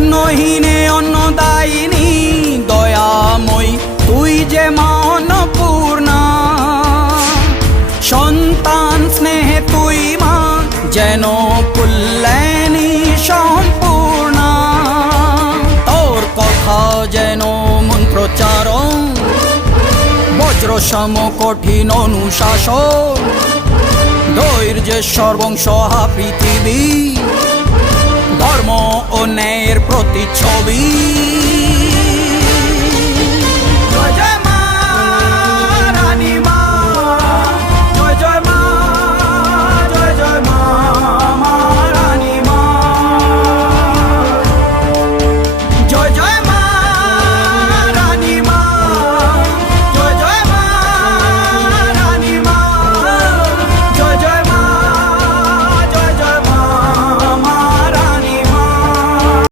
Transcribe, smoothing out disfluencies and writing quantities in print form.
অন্নহীনে অন্নদায়িনী দয়াময়ী তুই যে মা অন্নপূর্ণা। সন্তান স্নেহে তুই মা যেন কল্যাণী সম্পূর্ণা। তোর কথা যেন মন্ত্রোচ্চারণ, বজ্র সম কঠিন অনুশাসন, ধৈর্যেশ্বর বংশহা পৃথিবী, ধর্ম ও ন্যায়ের প্রতিচ্ছবি।